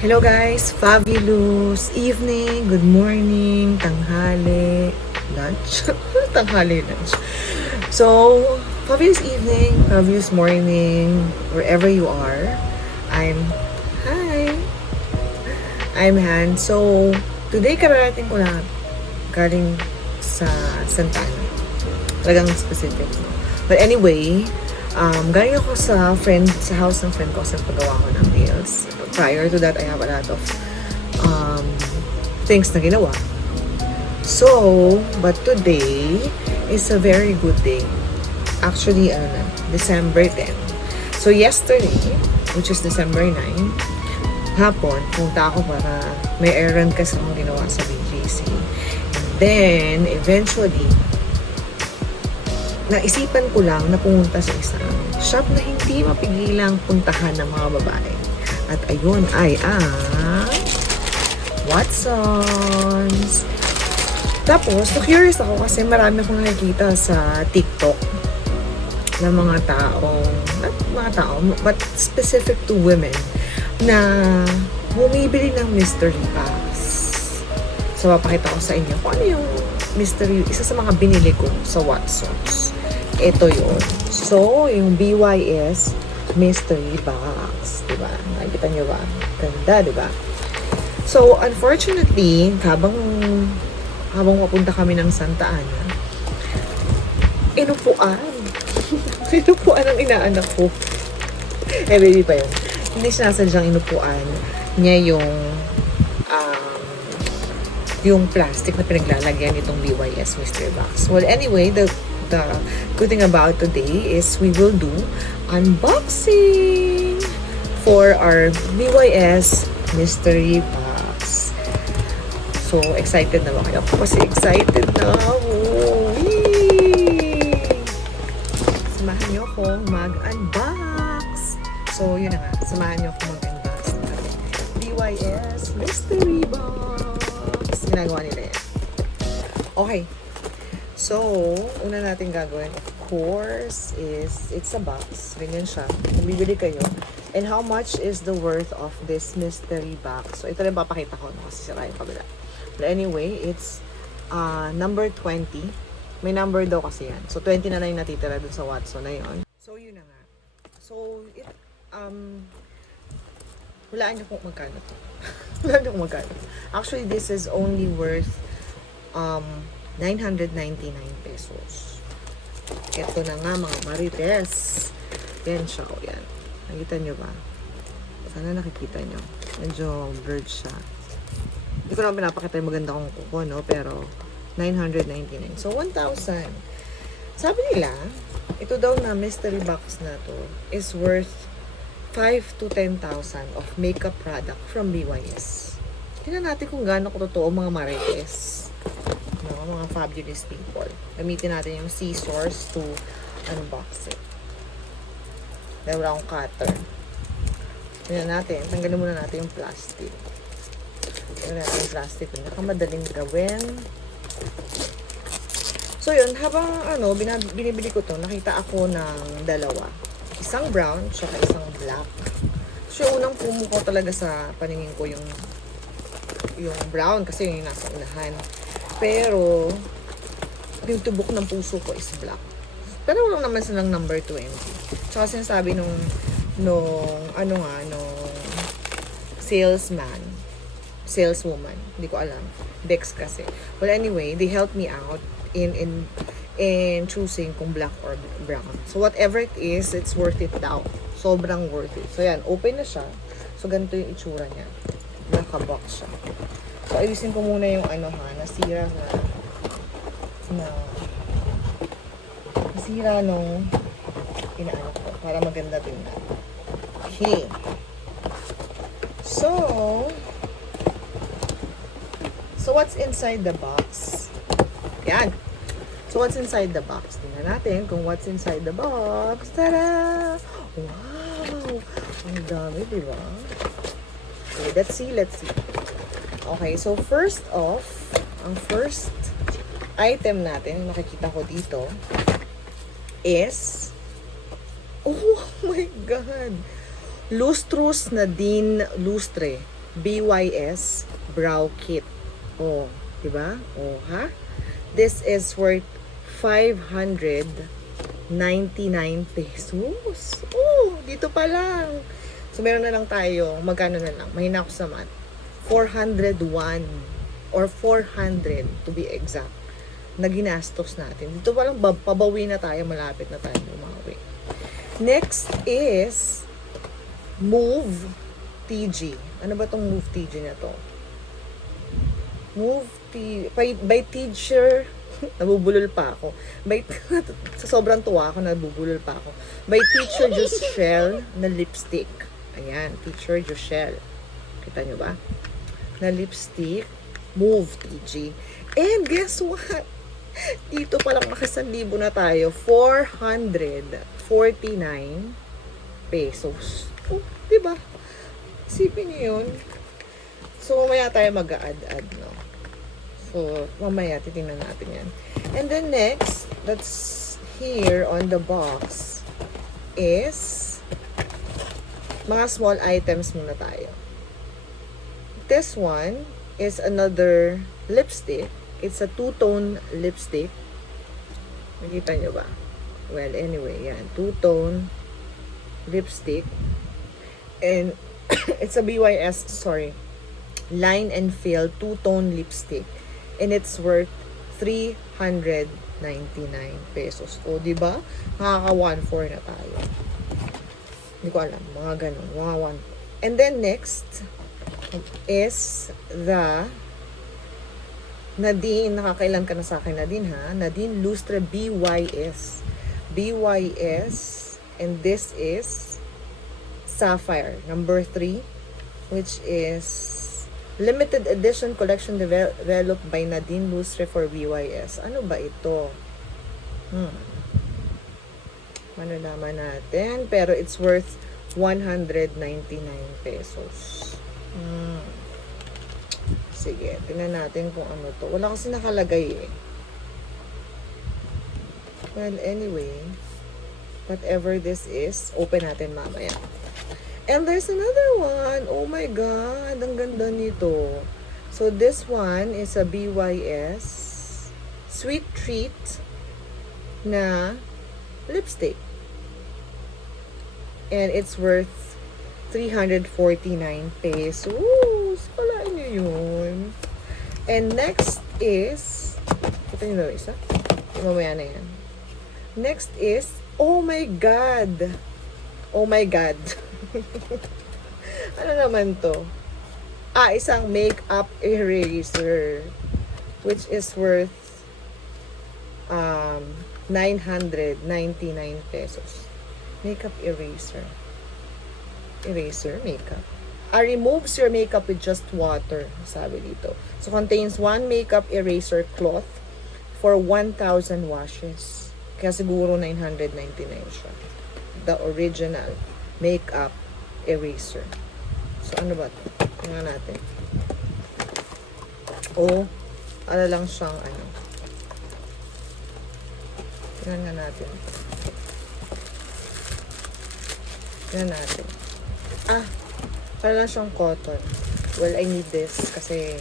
Hello guys, fabulous evening, good morning, tanghali, lunch, tanghali, lunch. So, fabulous evening, fabulous morning, wherever you are. Hi, I'm Han. So, today kararating ko na galing sa Santa Ana. Talagang specific. But anyway, galing ako sa house ng friend ko sa paggawa ko ng nails. Prior to that, I have a lot of things na ginawa. So, but today is a very good day. Actually, December 10. So, yesterday, which is December 9, hapon, punta ako para may errand kasi akong ginawa sa BGC. And then, eventually, naisipan ko lang na pumunta sa isang shop na hindi mapigilang puntahan ng mga babae. At ayun ay ang Watsons. Tapos, curious ako kasi marami akong nakikita sa TikTok ng mga tao, but specific to women, na bumibili ng mystery box. So, papakita ko sa inyo kung ano yung isa sa mga binili ko sa Watsons. Ito yun. So, yung BYS Mystery Box. Diba? Nakikita nyo ba? Ganda, diba? So, unfortunately, habang papunta kami ng Santa Ana, inupuan ang inaanak ko. Baby pa yun. Hindi sinasadyang inupuan niya yung plastic na pinaglalagyan itong BYS Mystery Box. Well, anyway, the good thing about today is we will do unboxing for our BYS Mystery Box. So, excited na ba kayo? Ako kasi excited na ako. Samahan niyo ako mag-unbox. So, yun na nga. Samahan niyo ako mag-unbox ng BYS Mystery Box. Ginagawa nila yan. Okay. So, una natin gagawin, of course, is it's a box. Ganyan siya. Kung bibili kayo. And how much is the worth of this mystery box? So, ito rin papakita ko, no? Kasi sira yung kabila. But anyway, it's number 20. May number daw kasi yan. So, 20 na lang yung natitira dun sa Watson na yun. So, yun na nga. So, hulaan niyo kung magkano to. Hulaan niyo kung magkano. Actually, this is only worth 999 pesos. Ito na nga mga marites. Yan siya. O yan. Nakita nyo ba? Sana nakikita nyo. Medyo blurred siya. Hindi ko naman pinapakita yung maganda kong kuko, no? Pero 999. So, 1,000. Sabi nila, ito daw na mystery box na to is worth 5 to 10,000 of makeup product from BYS. Tingnan natin kung gaano ko totoo mga marites. Mga fabulous people. Gamitin natin yung scissors to unbox it. Dahil wala akong cutter. Tingnan natin. Tanggalin muna natin yung plastic. Tingnan natin yung plastic. Nakamadaling gawin. So yun, habang binibili ko to, nakita ako ng dalawa. Isang brown, tsaka isang black. So yung unang pumuko talaga sa paningin ko yung brown kasi yung nasa unahan. Pero, yung tubok ng puso ko is black. Pero wala naman silang number 20. Tsaka sinasabi nung saleswoman, hindi ko alam. Bex kasi. Well, anyway, they helped me out in choosing kung black or brown. So, whatever it is, it's worth it daw. Sobrang worth it. So, yan. Open na siya. So, ganito yung itsura niya. Naka-box siya. So, ayusin ko muna yung nasira nung inaano ko para maganda tingnan. Okay. So, what's inside the box? Yan. So, what's inside the box? Tingnan natin kung what's inside the box. Tara! Wow! Ang dami, diba? Okay, let's see. Okay, so first off, ang first item natin, makikita ko dito, is, oh my God! Lustrous na din lustre. BYS Brow Kit. Oh, diba? Oh, ha? This is worth 599 pesos. Oh, dito pa lang. So, meron na lang tayo. Magkano na lang? Mahina ako sa math. 401 or 400 to be exact na ginastos natin. Dito pa lang, pabawi na tayo. Malapit na tayo bumawi. Next is Move TG. Ano ba tong Move TG na to? By teacher, nabubulol pa ako. Sa sobrang tuwa ako, nabubulol pa ako. By Teacher Joshelle na lipstick. Ayan, Teacher Joshelle. Kita nyo ba? Na lipstick, Move TG. And guess what? Dito palang nakasanlibo na tayo. 449 pesos. Oh, diba? Isipin nyo yun. So, mamaya tayo mag-a-add, no? So, mamaya, titingnan natin yan. And then next, that's here on the box, is mga small items muna tayo. This one is another lipstick. It's a two-tone lipstick. Nakita nyo ba? Well, anyway, yan. Two-tone lipstick. And it's a BYS, Line and Fill two-tone lipstick. And it's worth 399 pesos. O, diba? Makaka 1.4 na tayo. Hindi ko alam. Mga ganun. Mga 1. And then next is the Nadine. Nakakailan ka na sa akin, Nadine, ha? Nadine Lustre BYS. BYS. And this is Sapphire, number 3, which is limited edition collection developed by Nadine Lustre for BYS. Ano ba ito? Manalaman natin. Pero it's worth 199 pesos. Sige, tingnan natin kung ano to. Wala kasi nakalagay eh. Well, anyway, whatever this is, open natin mamaya. And there's another one. Oh my God. Ang ganda nito. So, this one is a BYS Sweet Treat na lipstick. And it's worth 349 pesos. Wala nyo yun. And next is, kita nyo na isa? Mamaya na yan. Next is, oh my God. Oh my God. Ano naman to? Isang makeup eraser, which is worth 999 pesos. Makeup eraser. Eraser, makeup. Removes your makeup with just water, sabi dito. So, contains one makeup eraser cloth for 1,000 washes. Kaya siguro 999 siya. The original makeup eraser. So, ano ba ito? Tingnan natin. Ano lang siyang ano. Tingnan nga natin. Tingnan natin. Para lang siyang cotton. Well, I need this kasi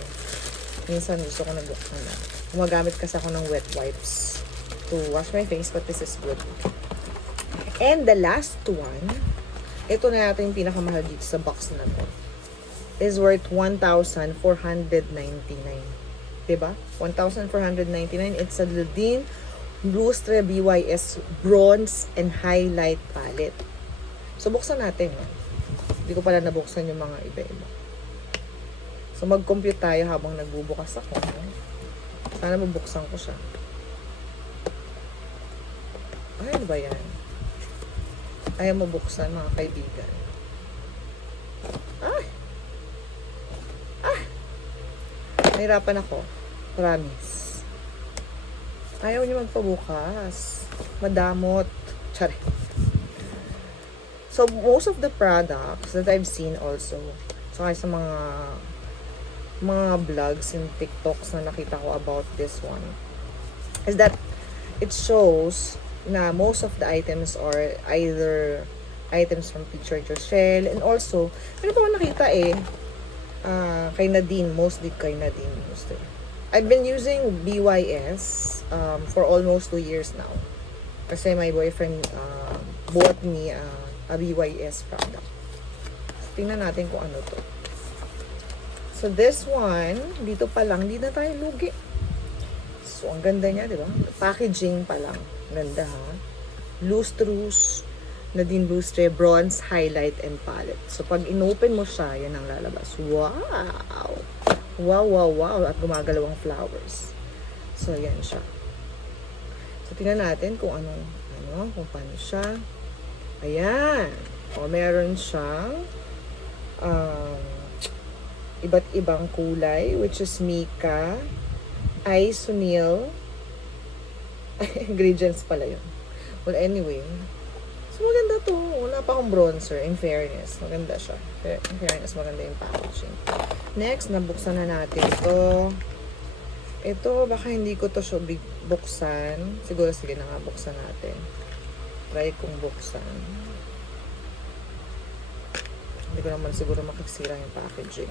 minsan gusto ko nabuksan na. Gumagamit kasi ako ng wet wipes to wash my face, but this is good. And the last one, ito na natin yung pinakamahal dito sa box na to, is worth 1,499. Diba? 1,499. It's a Nadine Lustre BYS Bronze and Highlight Palette. So, buksan natin. Hindi ko pala nabuksan yung mga iba-iba. So, mag-compute tayo habang nagbubukas ako. Sana mabuksan ko siya. Ano ba yan? Ayaw mabuksan, mga kaibigan. Nahirapan ako. Promise. Ayaw niyo magpabukas. Madamot. Tsari. So, most of the products that I've seen also, saka sa mga vlogs and TikToks na nakita ko about this one, is that it shows na most of the items are either items from Teacher Joshelle, and also, ano pa ako nakita Kay Nadine, mostly kay Nadine. Mostly. I've been using BYS for almost 2 years now. Kasi my boyfriend bought me a BYS product. Tingnan natin kung ano to. So this one, dito pa lang, hindi na tayo lugi. So ang ganda niya, di ba? Packaging pa lang. Ganda ha. Lustre, Nadine Lustre, bronze, highlight, and palette. So pag inopen mo siya, yan ang lalabas. Wow! Wow, wow, wow. At gumagalawang flowers. So yan siya. So tingnan natin kung kung paano siya. Ayan. O meron siyang iba't ibang kulay, which is mica, isonil, ingredients pala yun. Well, anyway, so maganda to. Wala pa akong bronzer, in fairness. Maganda siya. In fairness, maganda yung packaging. Next, nabuksan na natin ito. Ito, baka hindi ko to buksan. Siguro, sige na nga, buksan natin. Try kong buksan. Hindi ko naman siguro makikisira yung packaging.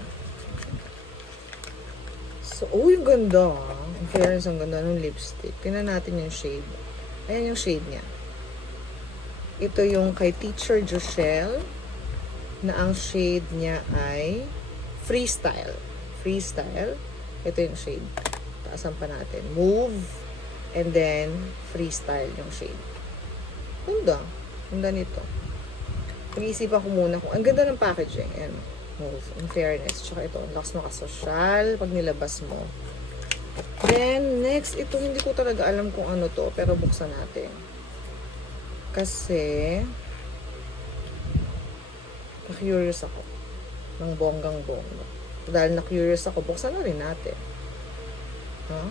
So, yung ganda. In fairness, ang ganda ng lipstick. Tingnan natin yung shade. Ayan yung shade niya. Ito yung kay Teacher Joshelle, na ang shade niya ay Freestyle. Freestyle. Ito yung shade. Taasan pa natin. Move. And then, Freestyle yung shade. Ganda. Ganda nito. Pag-iisipan ko muna kung ang ganda ng packaging. And move. In fairness. Tsaka ito. Ang lakas mo kasosyal pag nilabas mo. Then, next. Ito, hindi ko talaga alam kung ano to. Pero buksan natin. Kasi na-curious ako ng bonggang-bongga. Dahil na-curious ako, buksan na rin natin. Huh?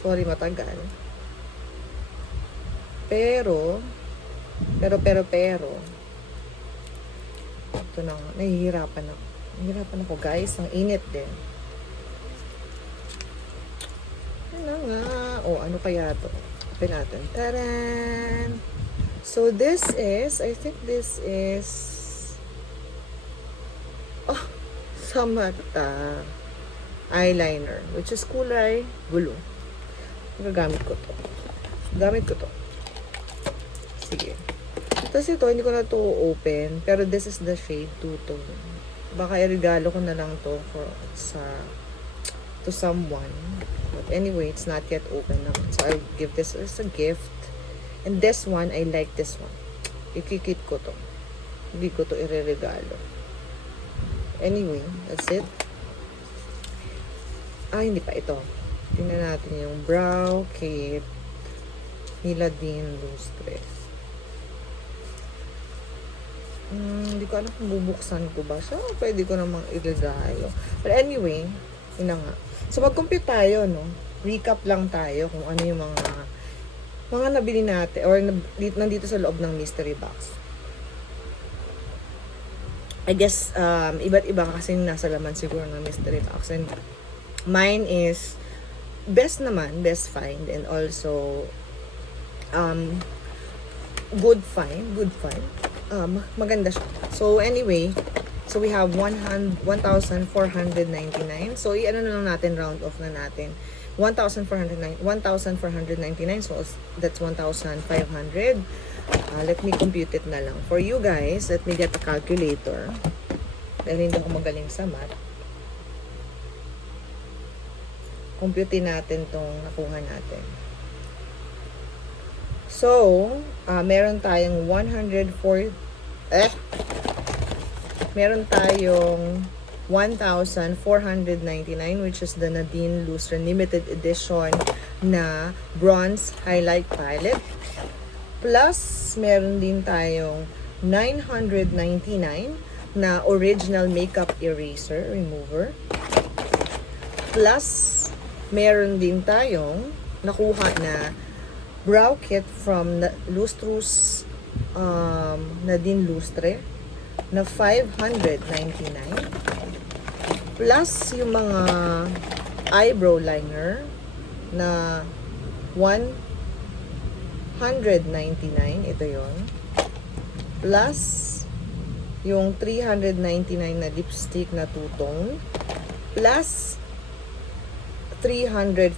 Sorry, matagal. Pero ito na nga, nahihirapan ako. Nahihirapan ako, guys. Ang init din. Ano nga? O, ano kaya to? Open natin. Taran! So, this is, I think this is, Samahan eyeliner, which is kulay blue. Gagamit ko to. Sige. Tapos ito, hindi ko na to open, pero this is the shade 2-tone. Baka i-regalo ko na lang to to someone. But anyway, it's not yet open naman. So, I'll give this as a gift. And this one, I like this one. Ikikip ko to. Hindi ko to i-regalo. Anyway, that's it. Hindi pa ito. Tingnan natin yung brow kit nila din Lustre. Hindi ko alam kung bubuksan ko ba siya. Pwede ko namang i-regalo. But anyway, yun na nga. So, mag-compute tayo, no? Recap lang tayo kung ano yung mga nabili natin or nandito sa loob ng mystery box. I guess, iba't iba kasi nasa laman siguro ng mystery box. And mine is best find. And also, good find. Maganda siya. So, anyway, so we have 1,499. So, i-ano na lang natin, round off na natin. 1,499. So, that's 1,500. Let me compute it na lang. For you guys, let me get a calculator. Dahil hindi ako magaling sa math. Compute natin tong nakuha natin. So, meron tayong 1,499, which is the Nadine Lustre limited edition na bronze highlight palette. Plus, meron din tayong 999 na original makeup eraser remover. Plus, meron din tayong nakuha na brow kit from Lustre's Nadine Lustre na 599. Plus, yung mga eyebrow liner na 199. Ito yon. Plus, yung 399 na lipstick na two-tone plus 349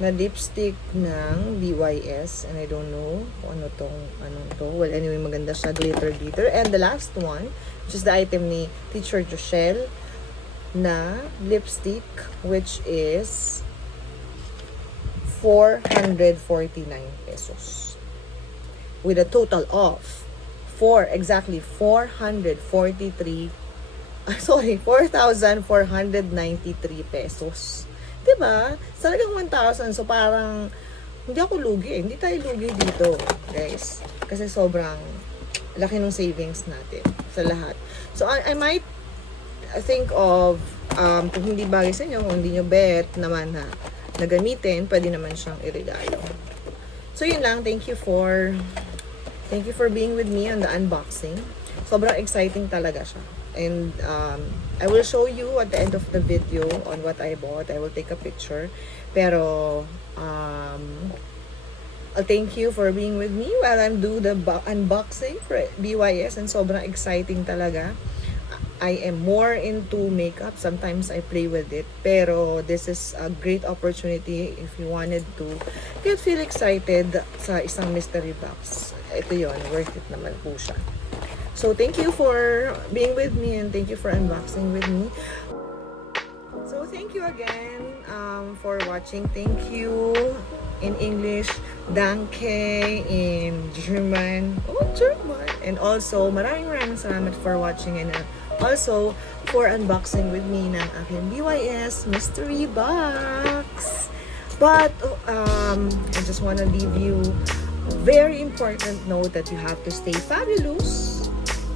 na lipstick ng BYS, and I don't know kung ano to. Well, anyway, maganda siya, glitter. And the last one, which is the item ni Teacher Joshelle na lipstick, which is 449 pesos. With a total of exactly 443 4,493 pesos. Diba? Talagang 1,000. So, parang, hindi ako lugi. Hindi tayo lugi dito, guys. Kasi sobrang laki ng savings natin sa lahat. So, I might think of, kung hindi bagay sa inyo, kung hindi nyo bet naman na gamitin, pwede naman siyang iregalo. So, yun lang. Thank you for being with me on the unboxing. Sobrang exciting talaga siya. And I will show you at the end of the video on what I bought. I will take a picture. Pero I'll thank you for being with me while I'm do the unboxing for BYS, and sobrang exciting talaga. I am more into makeup. Sometimes I play with it. Pero this is a great opportunity if you wanted to feel excited sa isang mystery box. Ito yon, worth it naman po siya. So, thank you for being with me and thank you for unboxing with me. So, thank you again for watching. Thank you in English, danke in German. Oh, German! And also, maraming salamat for watching, and also for unboxing with me ng aking BYS Mystery Box. But, I just want to leave you a very important note that you have to stay fabulous.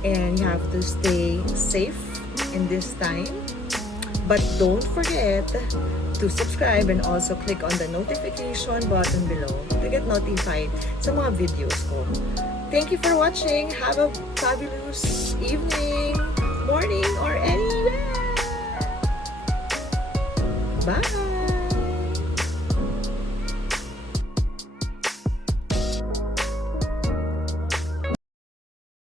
And you have to stay safe in this time. But don't forget to subscribe and also click on the notification button below to get notified sa mga videos ko. Thank you for watching. Have a fabulous evening, morning, or anywhere. Bye!